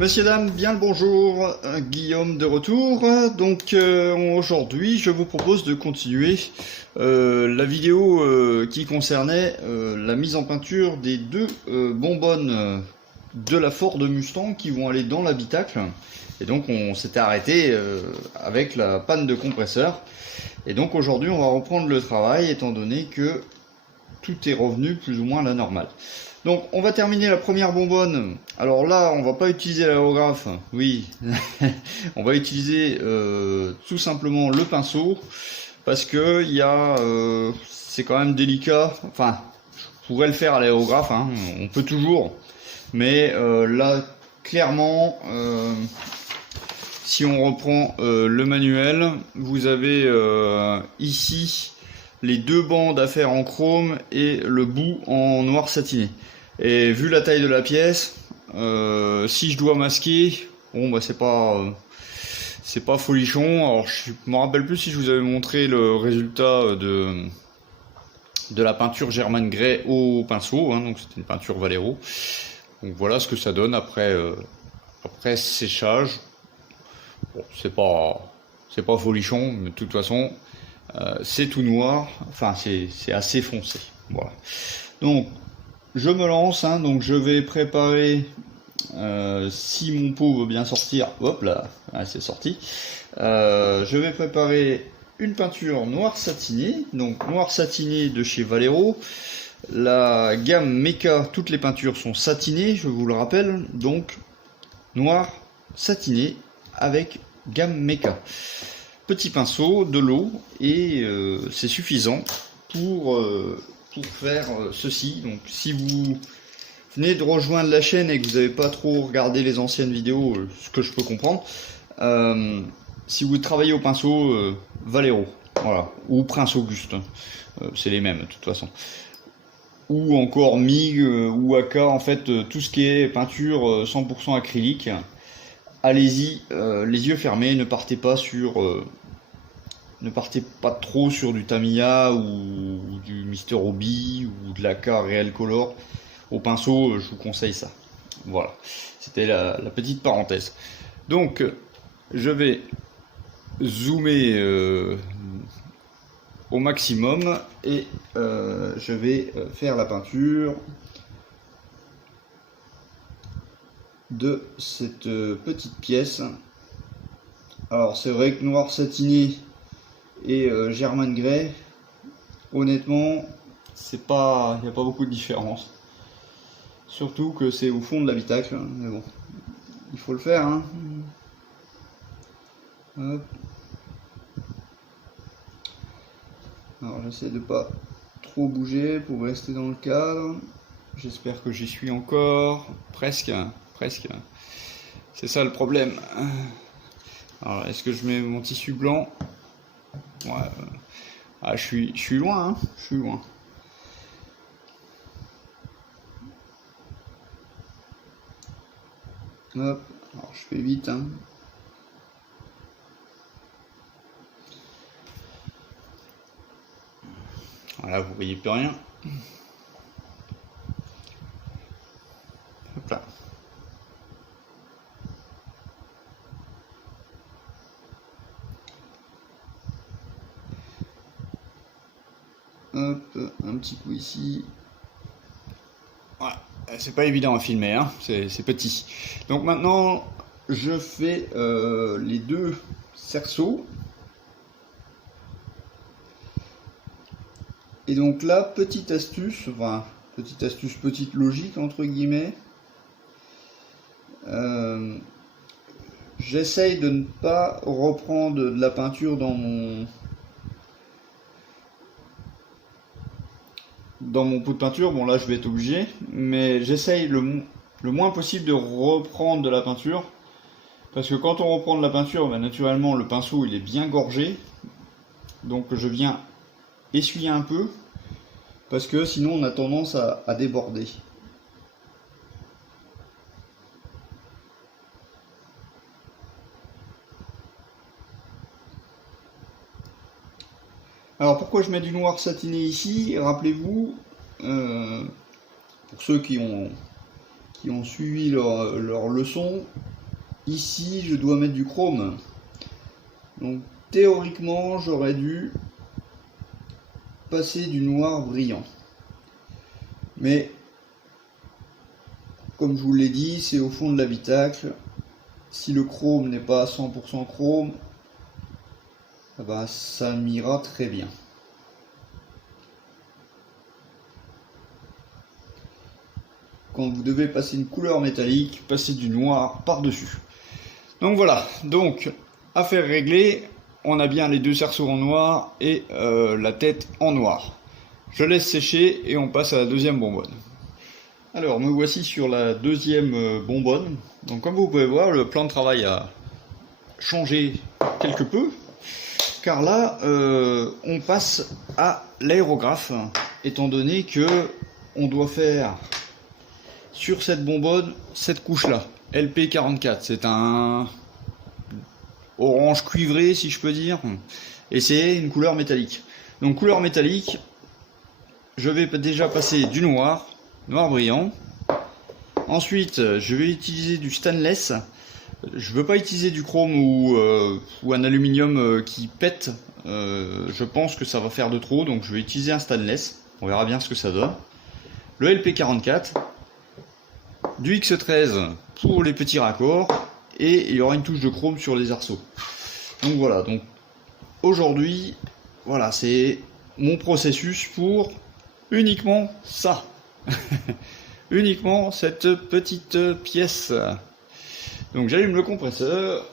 Messieurs, dames, bien le bonjour, Guillaume de retour. Donc aujourd'hui, je vous propose de continuer la vidéo qui concernait la mise en peinture des deux bonbonnes de la Ford Mustang qui vont aller dans l'habitacle. Et donc on s'était arrêté avec la panne de compresseur. Et donc aujourd'hui, on va reprendre le travail étant donné que tout est revenu plus ou moins à la normale. Donc on va terminer la première bonbonne. Alors là on va pas utiliser l'aérographe, oui, on va utiliser tout simplement le pinceau parce que c'est quand même délicat. Enfin, je pourrais le faire à l'aérographe, hein, on peut toujours, mais là clairement, si on reprend le manuel, vous avez ici les deux bandes à faire en chrome et le bout en noir satiné. Et vu la taille de la pièce, si je dois masquer, bon bah c'est pas folichon. Alors je me rappelle plus si je vous avais montré le résultat de la peinture German Grey au pinceau, hein, donc c'était une peinture Valero. Donc voilà ce que ça donne après séchage. Bon, c'est pas folichon, mais de toute façon c'est tout noir, enfin c'est assez foncé. Voilà. Donc je me lance, hein, donc je vais préparer, si mon pot veut bien sortir, hop là, c'est sorti. Je vais préparer une peinture noir satiné, donc noir satiné de chez Valero. La gamme Mecha, toutes les peintures sont satinées, je vous le rappelle, donc noir satiné avec gamme Mecha. Petit pinceau, de l'eau, et c'est suffisant pour faire ceci. Donc si vous venez de rejoindre la chaîne et que vous n'avez pas trop regardé les anciennes vidéos, ce que je peux comprendre, si vous travaillez au pinceau Valero, voilà, ou Prince Auguste, c'est les mêmes de toute façon, ou encore MIG ou AK, en fait tout ce qui est peinture 100% acrylique, allez-y les yeux fermés, ne partez pas trop sur du Tamiya ou du Mr. Hobby ou de la K Real Color. Au pinceau, je vous conseille ça. Voilà, c'était la petite parenthèse. Donc, je vais zoomer au maximum et je vais faire la peinture de cette petite pièce. Alors, c'est vrai que noir satiné et German Grey, honnêtement, il n'y a pas beaucoup de différence. Surtout que c'est au fond de l'habitacle, mais bon, il faut le faire, hein. Hop. Alors j'essaie de pas trop bouger pour rester dans le cadre. J'espère que j'y suis encore, presque. C'est ça le problème. Alors est-ce que je mets mon tissu blanc? Ouais. Ah, je suis loin, hein. Je suis loin. Hop, alors je fais vite, hein. Voilà, vous voyez plus rien. Hop là. Hop, un petit coup ici. Voilà, c'est pas évident à filmer, hein, c'est petit. Donc maintenant, je fais les deux cerceaux. Et donc là, petite astuce, petite logique entre guillemets. J'essaye de ne pas reprendre de la peinture dans mon pot de peinture. Bon là je vais être obligé, mais j'essaye le moins possible de reprendre de la peinture, parce que quand on reprend de la peinture, bah, naturellement le pinceau il est bien gorgé, donc je viens essuyer un peu, parce que sinon on a tendance à déborder. Alors pourquoi je mets du noir satiné ici? Rappelez-vous, pour ceux qui qui ont suivi leur leçon, ici je dois mettre du chrome. Donc théoriquement j'aurais dû passer du noir brillant. Mais comme je vous l'ai dit, c'est au fond de l'habitacle. Si le chrome n'est pas à 100% chrome, bah, ça m'ira très bien. Quand vous devez passer une couleur métallique, passez du noir par-dessus. Donc voilà, donc affaire réglée, on a bien les deux cerceaux en noir et la tête en noir. Je laisse sécher et on passe à la deuxième bonbonne. Alors me voici sur la deuxième bonbonne. Donc comme vous pouvez voir, le plan de travail a changé quelque peu. Car là, on passe à l'aérographe, étant donné que on doit faire sur cette bonbonne cette couche-là, LP44. C'est un orange cuivré, si je peux dire, et c'est une couleur métallique. Donc couleur métallique, je vais déjà passer du noir brillant. Ensuite, je vais utiliser du stainless. Je veux pas utiliser du chrome ou un aluminium qui pète. Je pense que ça va faire de trop, donc je vais utiliser un stainless. On verra bien ce que ça donne. Le LP44, du X13 pour les petits raccords, et il y aura une touche de chrome sur les arceaux. Donc voilà. Donc aujourd'hui, voilà, c'est mon processus pour uniquement ça. Uniquement cette petite pièce. Donc j'allume le compresseur.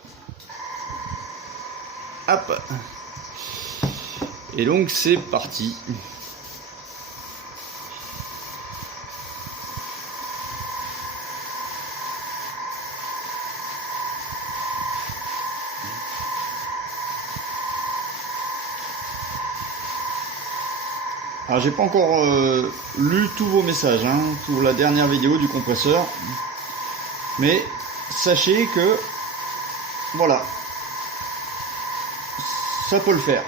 Hop. Et donc c'est parti. Alors j'ai pas encore lu tous vos messages pour la dernière vidéo du compresseur. Mais sachez que voilà, ça peut le faire.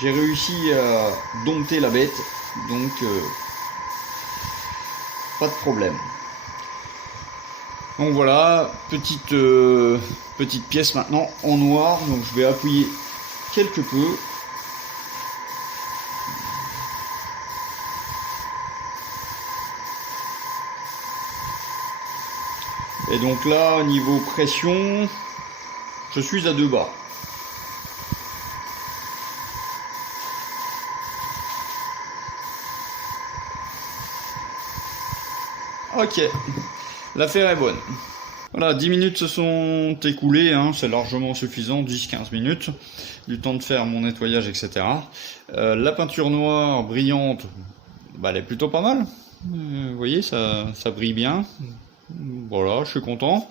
J'ai réussi à dompter la bête, donc pas de problème. Donc voilà, petite pièce maintenant en noir, donc je vais appuyer quelque peu. Et donc là, au niveau pression, je suis à 2 bars. Ok, l'affaire est bonne. Voilà, 10 minutes se sont écoulées, c'est largement suffisant, 10-15 minutes, du temps de faire mon nettoyage, etc. La peinture noire brillante, bah, elle est plutôt pas mal. Vous voyez, ça brille bien. Voilà, je suis content.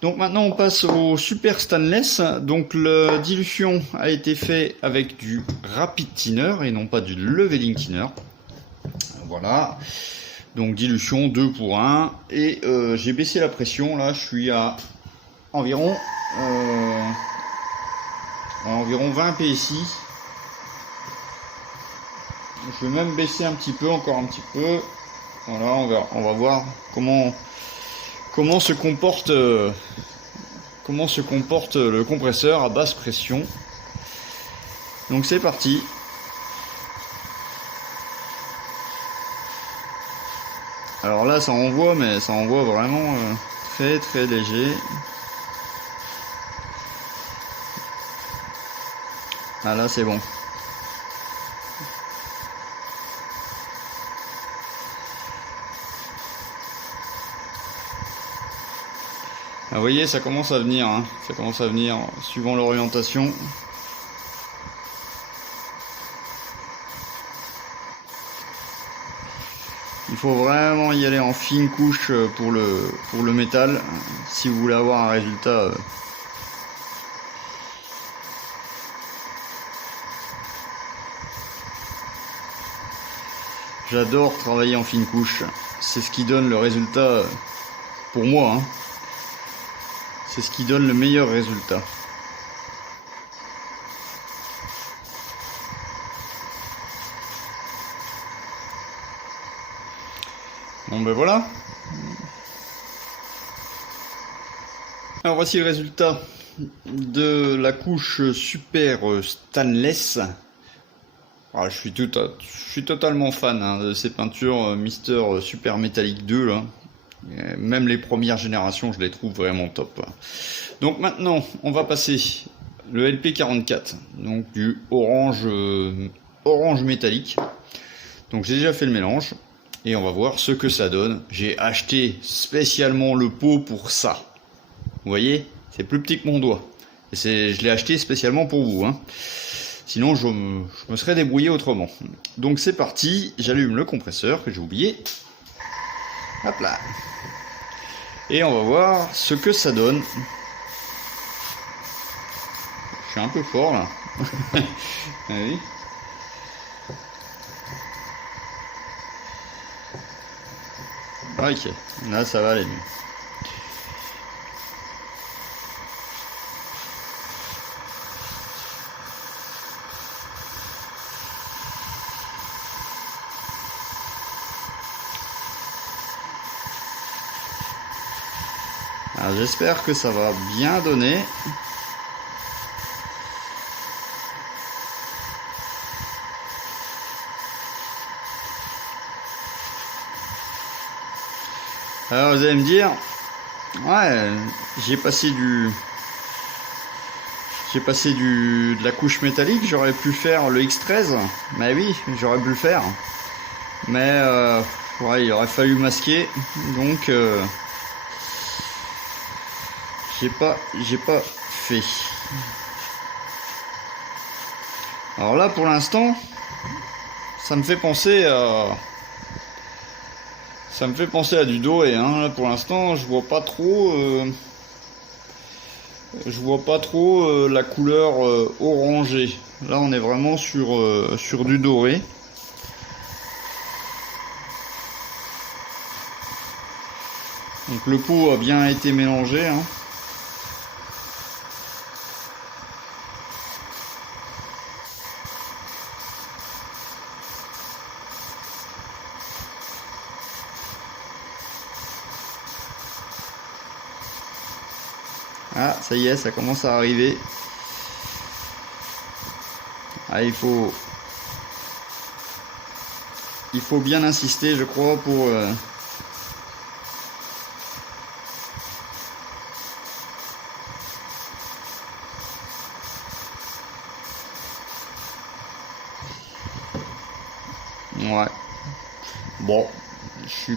Donc maintenant on passe au super stainless. Donc la dilution a été faite avec du rapid thinner et non pas du leveling thinner. Voilà. Donc dilution 2 pour 1. Et j'ai baissé la pression. Là je suis à environ 20 PSI. Je vais même baisser un petit peu, encore un petit peu. Voilà, on va voir comment se comporte le compresseur à basse pression. Donc c'est parti. Alors là ça envoie, mais ça envoie vraiment très très léger. Ah là c'est bon. Ah, vous voyez, ça commence à venir, ça commence à venir suivant l'orientation. Il faut vraiment y aller en fine couche pour le métal, si vous voulez avoir un résultat. J'adore travailler en fine couche, c'est ce qui donne le résultat pour moi. C'est ce qui donne le meilleur résultat. Bon ben voilà. Alors voici le résultat de la couche super stainless. Alors, je suis totalement fan hein, de ces peintures Mister Super Metallic 2 là. Même les premières générations, je les trouve vraiment top. Donc maintenant, on va passer le LP44, donc du orange, orange métallique. Donc j'ai déjà fait le mélange et on va voir ce que ça donne. J'ai acheté spécialement le pot pour ça. Vous voyez, c'est plus petit que mon doigt. Et je l'ai acheté spécialement pour vous. Hein. Sinon, je me serais débrouillé autrement. Donc c'est parti, j'allume le compresseur que j'ai oublié. Hop là. Et on va voir ce que ça donne. Je suis un peu fort là. Oui. Ok, là ça va aller mieux. J'espère que ça va bien donner. Alors vous allez me dire, ouais, j'ai passé de la couche métallique, j'aurais pu faire le X13. Mais oui, j'aurais pu le faire. Mais ouais, il aurait fallu masquer, donc j'ai pas fait. Alors là, pour l'instant, ça me fait penser à du doré. Hein. Là, pour l'instant, je vois pas trop. La couleur orangée. Là, on est vraiment sur du doré. Donc le pot a bien été mélangé. Hein. Ah, ça y est, ça commence à arriver. Ah, il faut bien insister, je crois, pour ouais. Bon, je suis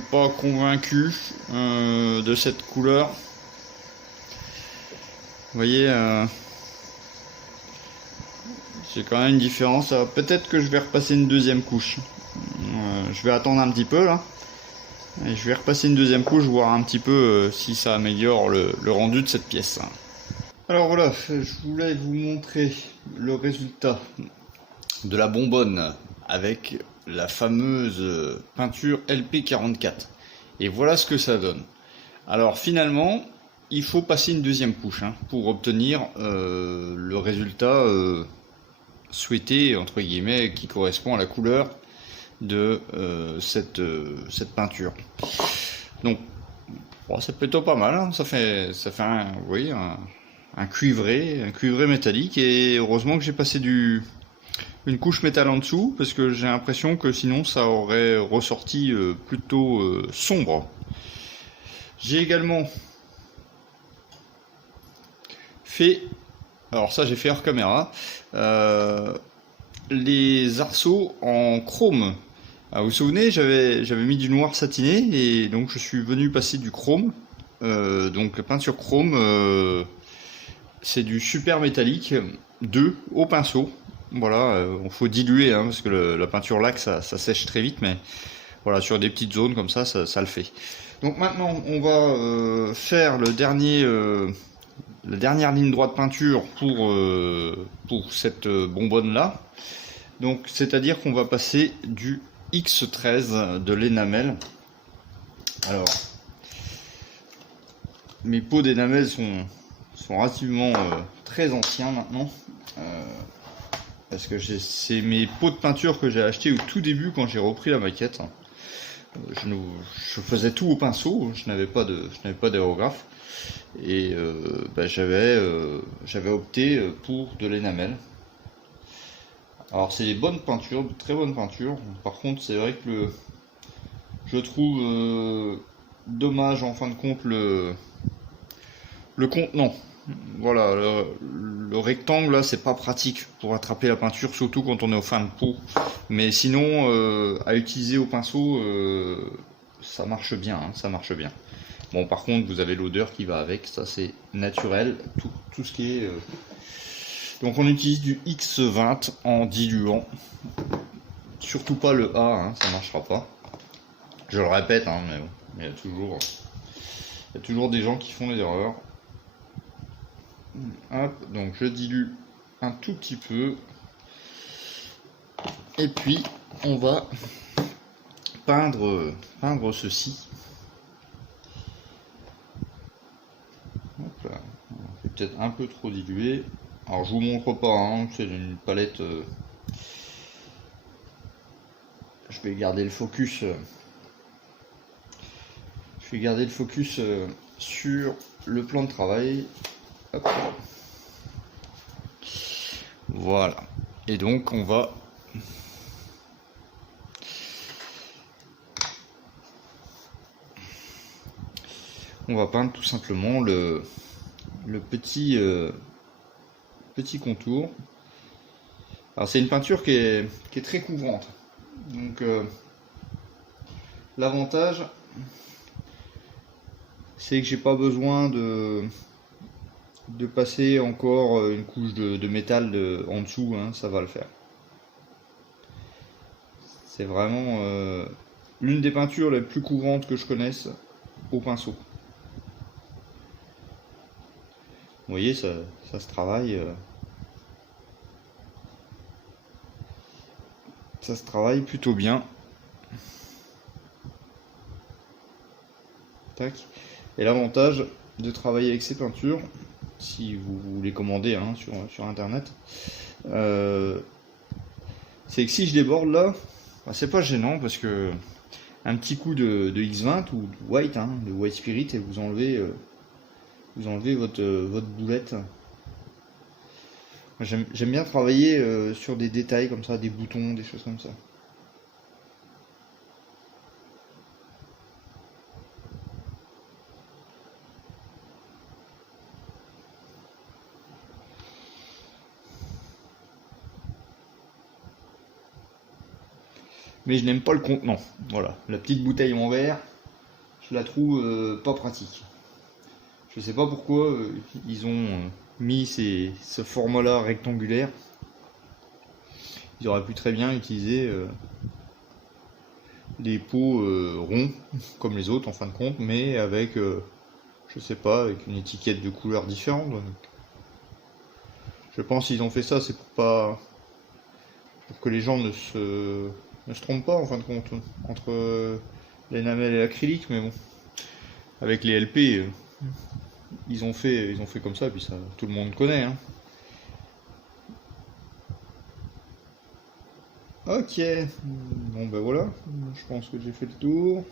pas convaincu de cette couleur. Vous voyez, j'ai quand même une différence. Peut-être que je vais repasser une deuxième couche. Je vais attendre un petit peu là. Et je vais repasser une deuxième couche, voir un petit peu si ça améliore le rendu de cette pièce. Alors voilà, je voulais vous montrer le résultat de la bonbonne avec la fameuse peinture LP44. Et voilà ce que ça donne. Alors finalement, il faut passer une deuxième couche hein, pour obtenir le résultat souhaité, entre guillemets, qui correspond à la couleur de cette peinture. Donc, bon, c'est plutôt pas mal. Hein. Ça fait un, vous voyez, un cuivré métallique. Et heureusement que j'ai passé une couche métal en dessous, parce que j'ai l'impression que sinon ça aurait ressorti plutôt sombre. J'ai également fait, alors ça j'ai fait hors caméra, les arceaux en chrome. Alors, vous vous souvenez, j'avais mis du noir satiné et donc je suis venu passer du chrome. Donc la peinture chrome, c'est du super métallique 2 au pinceau. Voilà, il faut diluer hein, parce que la peinture laque ça sèche très vite, mais voilà, sur des petites zones comme ça le fait. Donc maintenant on va faire la dernière ligne droite peinture pour cette bonbonne là. Donc c'est à dire qu'on va passer du X13 de l'énamel. Alors mes pots d'énamel sont relativement très anciens maintenant. Parce que c'est mes pots de peinture que j'ai acheté au tout début quand j'ai repris la maquette. je faisais tout au pinceau, je n'avais pas d'aérographe. Et j'avais opté pour de l'énamel. Alors c'est des bonnes peintures, de très bonnes peintures. Par contre c'est vrai que je trouve dommage en fin de compte le contenant. Voilà, le rectangle là c'est pas pratique pour attraper la peinture, surtout quand on est au fin de pot. Mais sinon à utiliser au pinceau ça marche bien, hein, ça marche bien. Bon par contre vous avez l'odeur qui va avec, ça c'est naturel, tout ce qui est... Donc on utilise du X20 en diluant. Surtout pas le A, hein, ça marchera pas. Je le répète, hein, mais bon, il y a toujours des gens qui font des erreurs. Hop, donc je dilue un tout petit peu. Et puis on va peindre ceci. Hop là. C'est peut-être un peu trop dilué. Alors je vous montre pas, hein, c'est une palette. Je vais garder le focus. Je vais garder le focus sur le plan de travail. Hop. Voilà. Et donc on va peindre tout simplement le petit contour. Alors c'est une peinture qui est très couvrante. Donc l'avantage c'est que j'ai pas besoin de passer encore une couche de métal en dessous, hein, ça va le faire. C'est vraiment l'une des peintures les plus couvrantes que je connaisse au pinceau. Vous voyez, ça se travaille. Ça se travaille plutôt bien. Tac. Et l'avantage de travailler avec ces peintures, si vous les commandez hein, sur internet, c'est que si je déborde là, bah, c'est pas gênant parce que un petit coup de X20 ou de White, hein, de White Spirit, et vous enlevez votre boulette. J'aime bien travailler sur des détails comme ça, des boutons, des choses comme ça. Mais je n'aime pas le contenant. Voilà, la petite bouteille en verre, je la trouve pas pratique. Je sais pas pourquoi ils ont mis ce format-là rectangulaire. Ils auraient pu très bien utiliser des pots ronds comme les autres en fin de compte, mais avec, je sais pas, avec une étiquette de couleur différente. Donc, je pense qu'ils ont fait ça, c'est pour que les gens ne se trompent pas en fin de compte entre l'énamel et l'acrylique, mais bon, avec les LP, ils ont fait comme ça, puis ça, tout le monde connaît. Hein. Ok, bon ben voilà, je pense que j'ai fait le tour.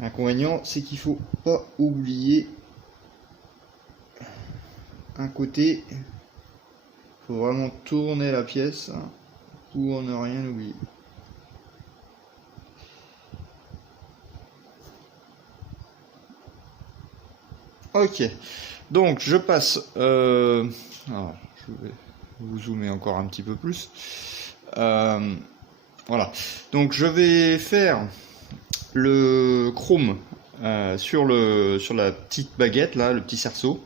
L'inconvénient, c'est qu'il faut pas oublier un côté. Il faut vraiment tourner la pièce pour ne rien oublier. Ok, donc je passe. Alors, je vais vous zoomer encore un petit peu plus. Voilà, donc je vais faire le chrome sur la petite baguette là, le petit cerceau.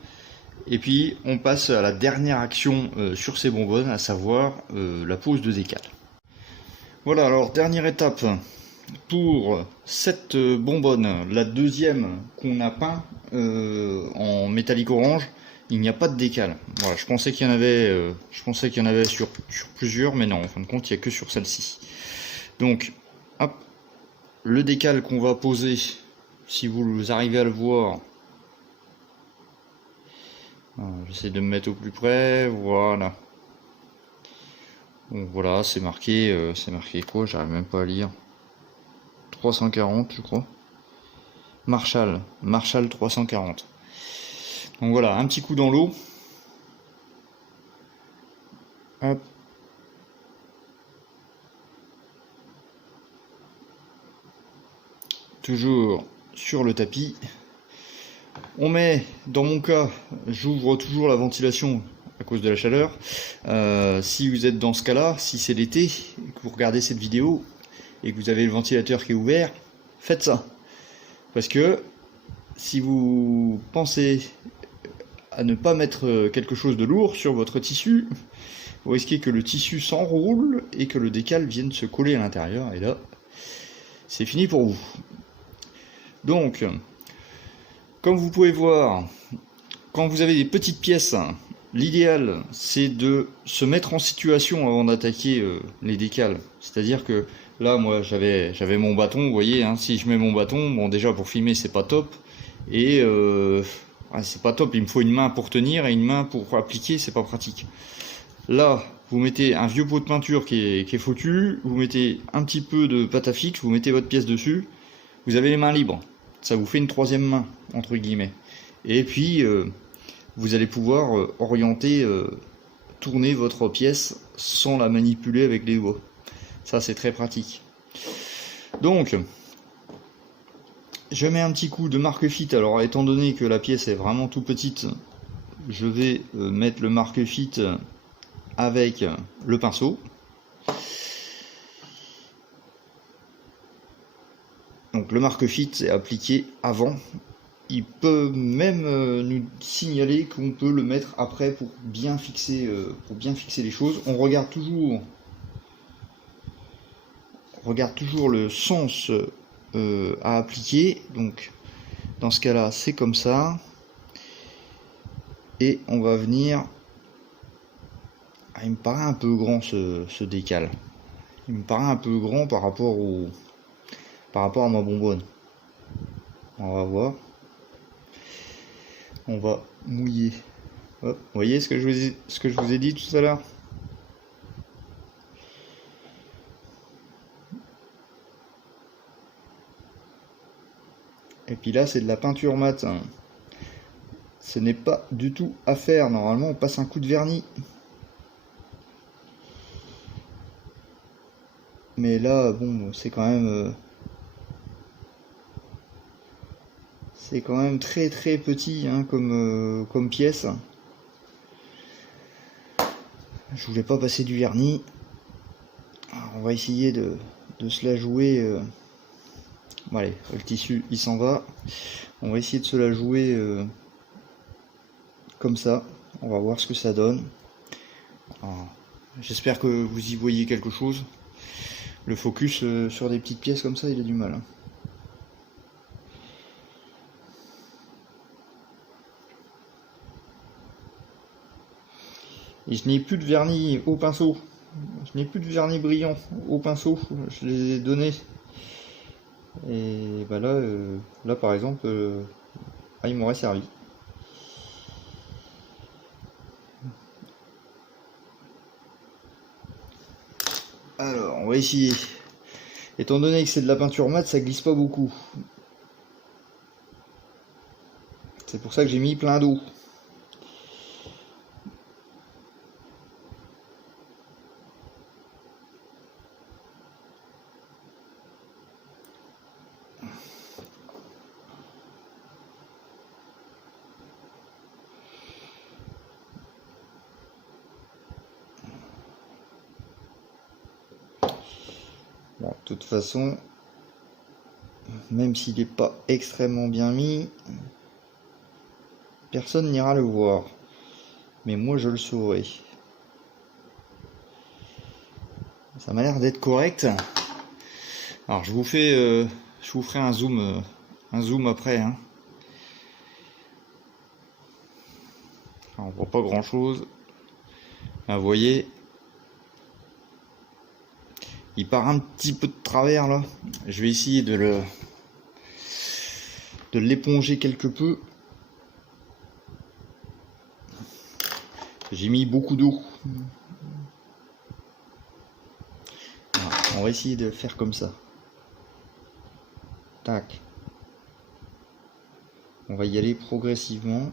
Et puis on passe à la dernière action sur ces bonbonnes, à savoir la pose de décal. Voilà, alors dernière étape pour cette bonbonne, la deuxième qu'on a peint en métallique orange, il n'y a pas de décal. Voilà, je pensais qu'il y en avait, sur plusieurs, mais non, en fin de compte, il n'y a que sur celle-ci. Donc, hop, le décal qu'on va poser, si vous arrivez à le voir, j'essaie de me mettre au plus près, voilà. Donc voilà, c'est marqué quoi? J'arrive même pas à lire. 340 je crois. Marshall 340. Donc voilà, un petit coup dans l'eau. Hop. Toujours sur le tapis. On met, dans mon cas, j'ouvre toujours la ventilation à cause de la chaleur. Si vous êtes dans ce cas-là, si c'est l'été, et que vous regardez cette vidéo, et que vous avez le ventilateur qui est ouvert, faites ça. Parce que si vous pensez à ne pas mettre quelque chose de lourd sur votre tissu, vous risquez que le tissu s'enroule et que le décal vienne se coller à l'intérieur, et là, c'est fini pour vous. Donc, comme vous pouvez voir, quand vous avez des petites pièces, l'idéal c'est de se mettre en situation avant d'attaquer les décals. C'est-à-dire que là, moi j'avais mon bâton, vous voyez, hein, si je mets mon bâton, bon déjà pour filmer c'est pas top, et c'est pas top, il me faut une main pour tenir et une main pour appliquer, c'est pas pratique. Là, vous mettez un vieux pot de peinture qui est foutu, vous mettez un petit peu de pâte à fixe, vous mettez votre pièce dessus, vous avez les mains libres. Ça vous fait une troisième main, entre guillemets. Et puis, vous allez pouvoir orienter, tourner votre pièce sans la manipuler avec les doigts. Ça, c'est très pratique. Donc, je mets un petit coup de marque-fit. Alors, étant donné que la pièce est vraiment tout petite, je vais mettre le marque-fit avec le pinceau. Donc le marque-fit est appliqué avant. Il peut même nous signaler qu'on peut le mettre après pour bien fixer les choses. On regarde toujours le sens à appliquer. Donc dans ce cas-là, c'est comme ça. Et on va venir. Ah, il me paraît un peu grand ce décal. Il me paraît un peu grand par rapport à ma bonbonne. On va voir. On va mouiller. Hop. Vous voyez ce que je vous ai dit tout à l'heure? Et puis là, c'est de la peinture mat. Ce n'est pas du tout à faire. Normalement, on passe un coup de vernis. Mais là, bon, c'est quand même très très petit hein, comme pièce. Je voulais pas passer du vernis. Alors, on va essayer de se la jouer. Bon, allez, le tissu il s'en va. On va essayer de se la jouer comme ça. On va voir ce que ça donne. J'espère que vous y voyez quelque chose. Le focus sur des petites pièces comme ça, il a du mal. Hein. Et je n'ai plus de vernis au pinceau. Je n'ai plus de vernis brillant au pinceau. Je les ai donnés. Et bah là par exemple, il m'aurait servi. Alors, on va essayer. Étant donné que c'est de la peinture mat, ça glisse pas beaucoup. C'est pour ça que j'ai mis plein d'eau. Bon, de toute façon, même s'il n'est pas extrêmement bien mis, personne n'ira le voir. Mais moi, je le saurai. Ça m'a l'air d'être correct. Alors, je vous ferai un zoom après. Hein. Alors, on voit pas grand chose. Là, vous voyez. Il part un petit peu de travers là. Je vais essayer de l'éponger quelque peu. J'ai mis beaucoup d'eau. On va essayer de faire comme ça. Tac. On va y aller progressivement.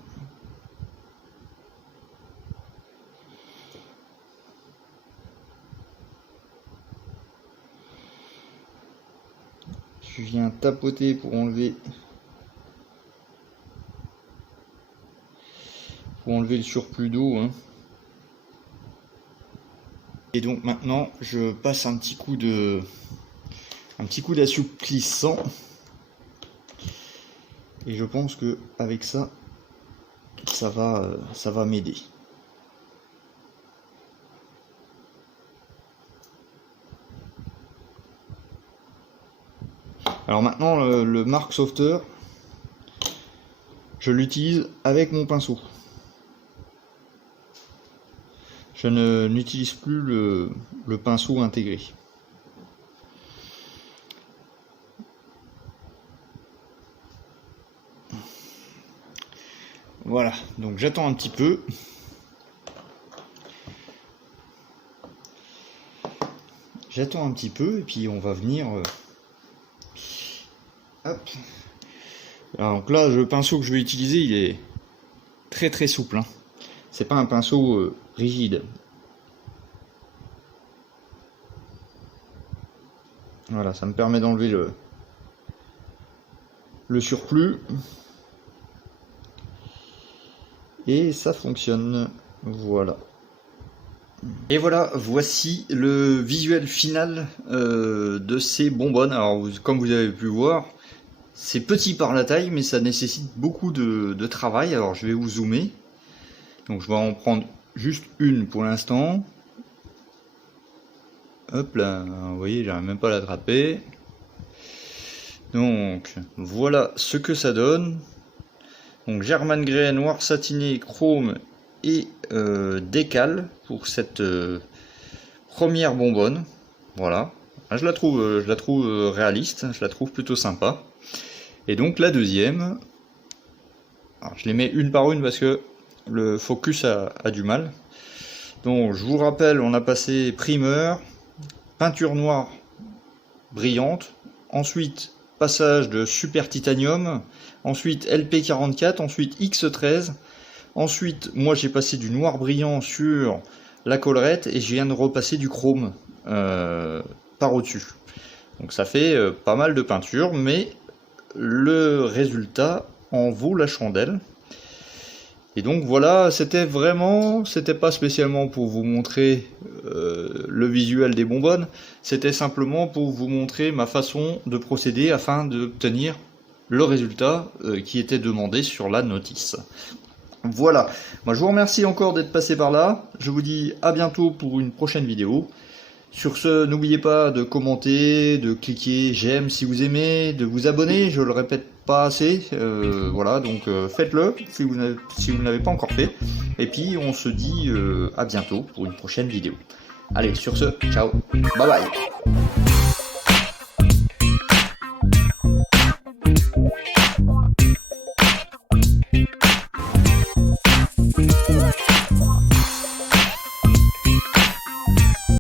Je viens tapoter pour enlever le surplus d'eau, hein. Et donc maintenant je passe un petit coup d'assouplissant, et je pense que avec ça va m'aider. Alors maintenant le Mark Softer, je l'utilise avec mon pinceau. Je n'utilise plus le pinceau intégré. Voilà, donc j'attends un petit peu. J'attends un petit peu et puis on va venir... hop. Alors, donc là, le pinceau que je vais utiliser, il est très très souple, hein. C'est pas un pinceau rigide. Voilà, ça me permet d'enlever le surplus. Et ça fonctionne. Voilà. Et voilà, voici le visuel final de ces bonbonnes. Alors, comme vous avez pu voir, c'est petit par la taille, mais ça nécessite beaucoup de travail. Alors, je vais vous zoomer. Donc, je vais en prendre juste une pour l'instant. Hop là, vous voyez, j'arrive même pas à l'attraper. Donc, voilà ce que ça donne. Donc, German Grey, noir satiné, chrome et décale pour cette première bonbonne. Voilà, je la trouve réaliste, je la trouve plutôt sympa. Et donc la deuxième, alors je les mets une par une parce que le focus a du mal. Donc je vous rappelle, on a passé primeur, peinture noire brillante, ensuite passage de super titanium, ensuite LP44, ensuite X13. Ensuite, moi j'ai passé du noir brillant sur la collerette et je viens de repasser du chrome par au-dessus. Donc ça fait pas mal de peinture, mais le résultat en vaut la chandelle. Et donc voilà, c'était pas spécialement pour vous montrer le visuel des bonbonnes, c'était simplement pour vous montrer ma façon de procéder afin d'obtenir le résultat qui était demandé sur la notice. Voilà, moi je vous remercie encore d'être passé par là, je vous dis à bientôt pour une prochaine vidéo. Sur ce, n'oubliez pas de commenter, de cliquer j'aime si vous aimez, de vous abonner, je le répète pas assez, voilà, donc faites-le si vous ne l'avez pas encore fait. Et puis on se dit à bientôt pour une prochaine vidéo. Allez, sur ce, ciao, bye bye.